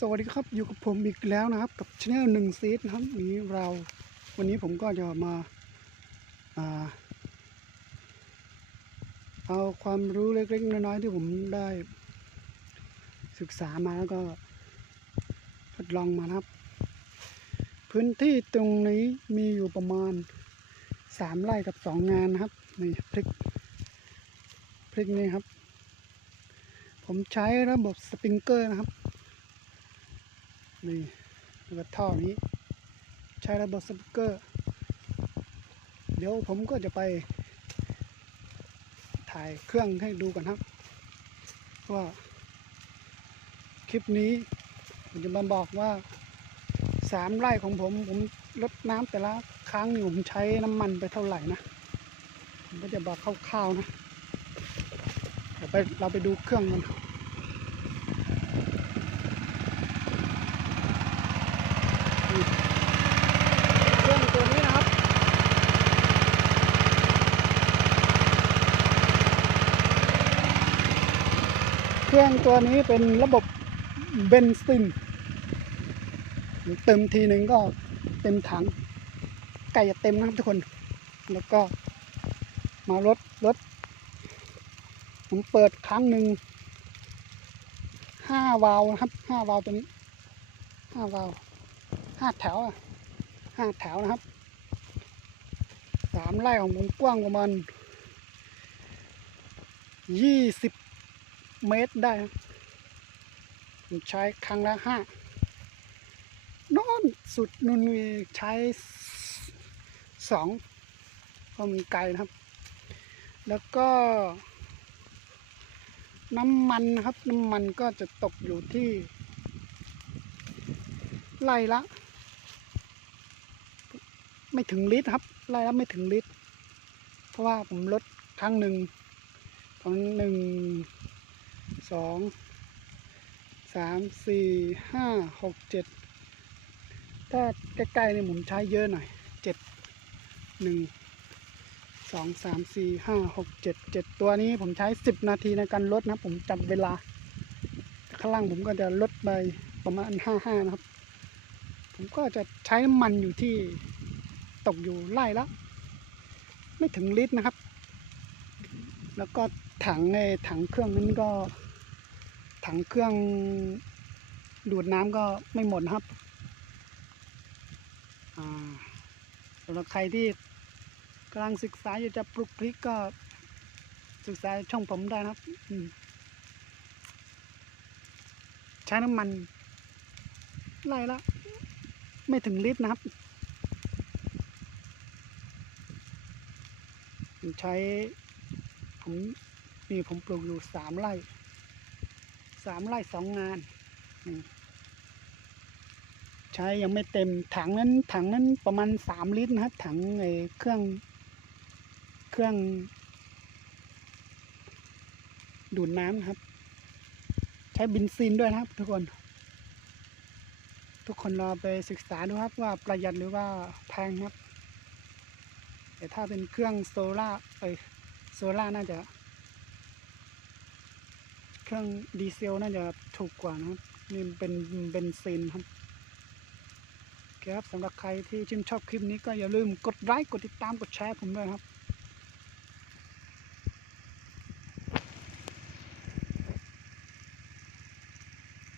สวัสดีครับอยู่กับผมอีกแล้วนะครับ กับช anel หนึ่งซีดนะครับวันนี้เราวันนี้ผมก็จะมาอาเอาความรู้เล็กๆน้อยๆที่ผมได้ศึกษามาแล้วก็ทดลองมานะครับ พื้นที่ตรงนี้มีอยู่ประมาณสามไร่กับสองงานนะครับนี่พริกพริกนี่ครับ ผมใช้ระบบสปริงเกอร์นะครับ นี่แล้วก็ท่อนี้ ใช้ระบบสปริงเกอร์ เดี๋ยวผมก็จะไป ถ่ายเครื่องให้ดูกันครับ ว่า คลิปนี้ ผมจะมาบอกว่าสามไร่ของผม ผมลดน้ำแต่ละครั้งนี่ผมใช้น้ำมันไปเท่าไหร่นะ ผมก็จะบอกคร่าวๆนะเดี๋ยวไปเราไปดูเครื่องกันเครื่องตัวนี้นะครับ เครื่องตัวนี้เป็นระบบเบนซินเติมทีหนึ่งก็เต็มถังไก่จะเต็มนะครับทุกคน แล้วก็มารถรถผมเปิดครั้งหนึ่งห้าวาล์วนะครับห้าวาล์วตัวนี้ห้าวาล์วห้าแถวอะห้าแถวนะครับสามไร่ของผมกว้างประมาณยี่สิบ เมตรได้ผมใช้ครั้งละห้านอนสุดนุ่นมีใช้สองเพราะมันไกลนะครับ แล้วก็น้ำมันนะครับ น้ำมันก็จะตกอยู่ที่ไร่ละ ไม่ถึงลิตรครับไล่ล้วไม่ถึงลิตร เพราะว่าผมลดครั้งหนึ่งครั้งหนึ่ง สองสามสี่ห้าหกเจ็ดถ้าใกล้ๆเนี่ผมใช้เยอะหน่อยเจ็ดหนึ่งสองสามสี่ห้าหกเจ็ดเจ็ดตัวนี้ผมใช้สิบนาทีในการลดนะผมจับเวลา ข้างล่างผมก็จะลดไปประมาณห้าห้านะครับ ผมก็จะใช้น้ำมันอยู่ที่ตกอยู่ไล่ละไม่ถึงลิตรนะครับ แล้วก็ถังในถังเครื่องนั้นก็ ถังเครื่องดูดน้ำก็ไม่หมดครับสำหรับใครที่กำลังศึกษาอยู่จะปลูกพริกก็ศึกษาช่องผมได้นะครับ ใช้น้ำมันไล่ละ ไม่ถึงลิตรนะครับ ใช้ผมนี่ผมปลูกอยู่สามไร่ สามไร่สองงาน ใช้ยังไม่เต็มถังนั้นถังนั้นประมาณสามลิตรนะถังไอ้เครื่อง เครื่อง ดูดน้ำนครับ ใช้บินซินด้วยนะครับ ทุกคน ทุกคนรอไปศึกษาดูครับว่าประหยัดหรือว่าแพงครับ แต่ถ้าเป็นเครื่องโซล่าเอ้ยโซล่าน่าจะ เครื่องดีเซลน่าจะถูกกว่านะครับ นี่เป็นเบนซินครับครับสำหรับใครที่ชื่นชอบคลิปนี้ก็อย่าลืมกดไลค์กดติดตามกดแชร์ผมด้วยครับ